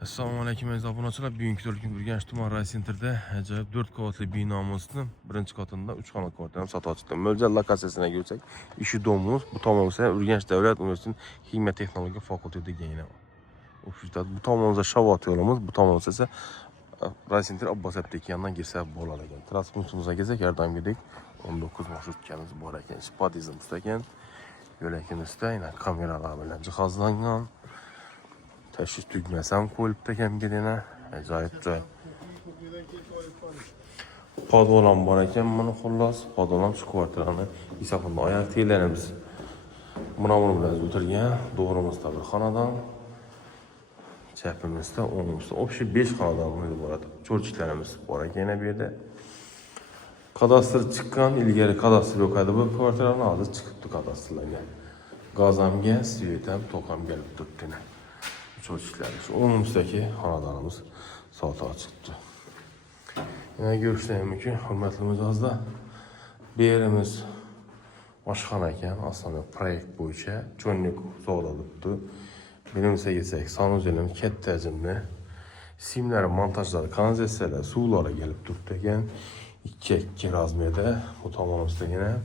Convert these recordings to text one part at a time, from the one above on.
Assalomu alaykum aziz obunachilar. Bugungi to'lqin Urganch tuman Rais Center'da ajoyib 4 qavatli binomizning birinchi qatında 3 xona kvartirani sotib chiqdim. Mo'ljal lokatsiyasiga kelsak, ishi domimiz bu tomonda Urganch davlat universitetining ximiya texnologiya fakultetiga yana. Bu tomonda Shavot yo'limiz, bu tomonda esa Rais Center Abbos aptekiyandan girsa bo'lar ekan. Transportimizga kelsak, yordamgidek 19 marshrutkamız bor ekan. Podizimiz ekan. Yo'lakimizda yana kameralar bilan jihozlangan. Təşhis tügməsi ham qoyulub da kəmgədənə. Əcaib joy. Podvalam var ekan, bunu xullas. Podvalam şu kvartirani hesabında ayaq tiylərimiz. Buna bilan o'tirgan. Doğrumuzda bir xonadan. Çapimizda, o'ngimizda. Obshi 5 xonadan iborat. Cho'rchiklarimiz bor ekan bu yerda. Kadastr chiqqan, ilgari kadastr yo'q edi bu kvartirani, hozir chiqibdi kadastrlarga. Gaz ham gaz, svet ham, to'q ham kelib turibdi. Çoğuşikler. Onumuzdaki hanadanımız saata çıktı. Yine görüşlerim mümkün. Hürmetlimiz az da bir yerimiz başxana ekan. Aslında proyekt boyunca çoğunluk soğudalıbdı. Benim ise geçsek sanuzelim ket təcimli. Simleri, montajları, kanalizasiyalar, sulara gelip durdu ekan. 2 razmiyede bu tamamımızda yine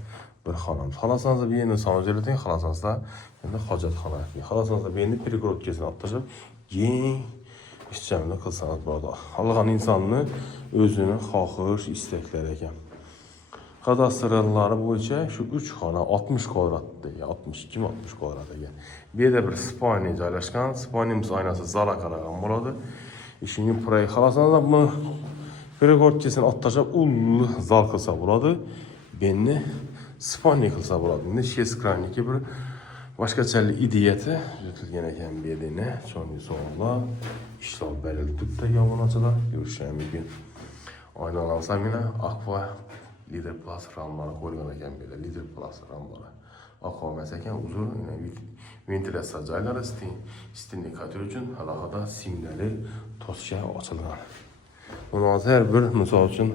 bir xonamiz. Xalasanızda bir yeni sanuzeli deyin, xalasanızda endi hojatxona. Xalasanızda bir yeni перегородкасini olib tashlab, keng ishchamlik qilsangiz bo'ladi. Algan insonni o'zining xohish, istaklari ekan. Kadastrlari bo'yicha shu 3 xona 60 kvadratda, 62-60 kvadrat ekan. Bu yerda bir spalni joylashgan. Spalnimiz oynasi zalga qaragan bo'ladi. Ishini proyekt xalasanızda buni перегородкасini olib tashlab, ulli zal qilsa bo'ladi. Benni spalni qilsa bo'ladi. Endi sheskraniki bir boshqachalik ideyati yuzatilgan ekan bu yerda. Cho'ngi so'nglar ishlov berilib turibdi obunachilar. Ko'rishingiz mumkin. Oynalarimiz ham yana Aqua Leader Plus ramlari qo'yilgan ekan bu yerda. Leader Plus ramlari. Aqua emas ekan, uzun ventilyatsiya joylari stendikator uchun alohida simlari toshga ochilgan. Buni hozir bir misol uchun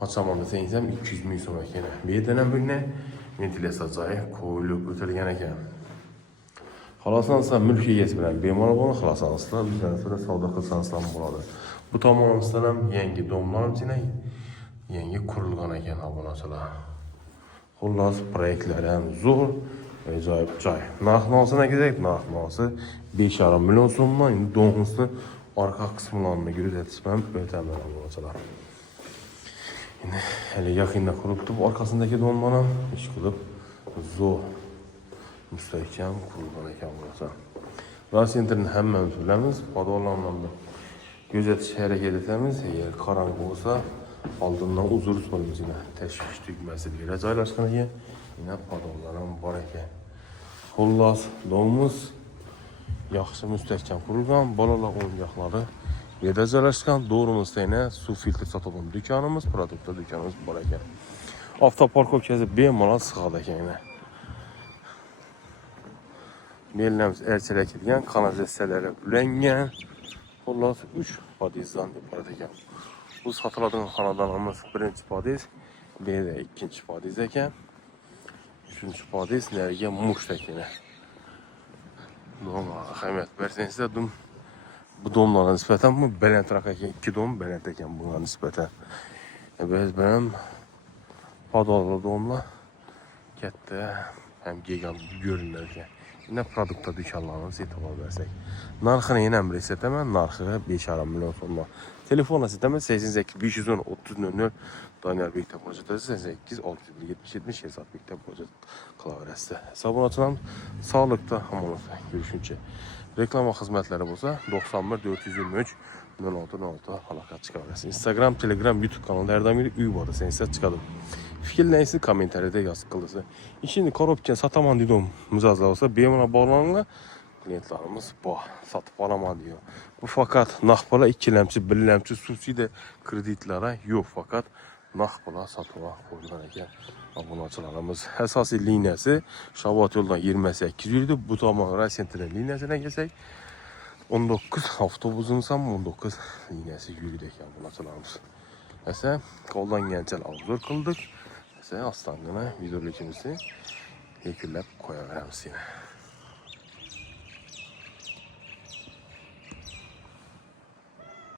açamam desangiz ham 200 ming so'm ekan. Bu yerdan ham bunday ventilyatsiya joyi qo'yilib o'tilgan ekan. Xalasanızda mülk egasi bilan bemalol buni xalasanızda bizdan sonra savdo qilsangiz ham bo'ladi. Bu tomonimizdan ham yangi domlarimiz yangi qurilgan ekan obunachilar. Xullas proyektlar ham zo'r, ajoyib joy. Narx-navosini kelsak, narx-navosi 5,5 million so'mdan endi domimizni orqa qismlarini ko'rsatish bilan o'taman obunachilar. Yine hele yakında kuruldu. Bu arkasındaki donmanın iş kılıp zor müstehkem kurulgan ekan burası. Rais Center'in hemen söylemiz, padalarla gözetiş hareket etmemiz, eğer karanlık olsa aldığından uzun tutmalıyız yine. Teşviş tügmesi bir yere joylashgan ekan. Yine padalarım var ekan. Xullas, donumuz yaxshi müstehkem kurulgan, balalar oyuncakları yerda joylashgan. Doğrumuzda yine su filtri sotadigan dükkanımız, produktlar dükkanımız bor ekan. Avtoparkovkasi bemalol sig'adi ekan yine. Bellarimiz ertalab kelgan, kanalizatsiyalari bulangan. Xullas 3 podizdan iborat ekan. Bu sotiladigan xonadonimiz birinchi podiz, bu yerda ikkinchi podiz ekan. Uchinchi podiz nariga mushta ekan. Nima ahamiyat bersangiz bu domlara nisbeten bu balandroq ekan, 2 dom baland ekan bunga nisbeten. Biz bilan podolli domlar katta ham gigant ko'rinar ekan. Yine produktlar dükkanlarimiz e'tibor bersak. Narxini yana bir esataman, narxi 5,5 million so'm. Telefon esataman 88 510 3000 Daniel Bektab hojatasi 88 677 70 hesab Bektab hojat qilaverasiz. Hisobotchilarimiz sog'likda hamon görüşünce. Reklama xizmatlari bo'lsa 91 423 0606 aloqa chiqaverasiz. Instagram, Telegram, YouTube kanalida yordamga uy bor desangiz chiqadi. Fikrlaringizni kommentariyada yozib qilasiz. Ishini korobka sotaman dedim, mijozlar bo'lsa bemalol bog'laninglar. Klientlarimiz bor, sotib olaman diyor. Bu faqat naqd pul, ikkilamchi, birlamchi subsidiya kreditlari yo'q, faqat naqd pul sotib qo'yilgan ekan. Obunachilarimiz asosiy liniyasi Shavot yo'ldan 28 yurdi. Bu tomon Rais Center'ning liniyasine kelsak 19 avtobusimiz ham 19 liniyasi yurdi ekan obunachilarimiz. Esa qo'ldan kelgancha obzor qildik. Esa ostongina videolarimizni yakunlab qo'yaveramiz.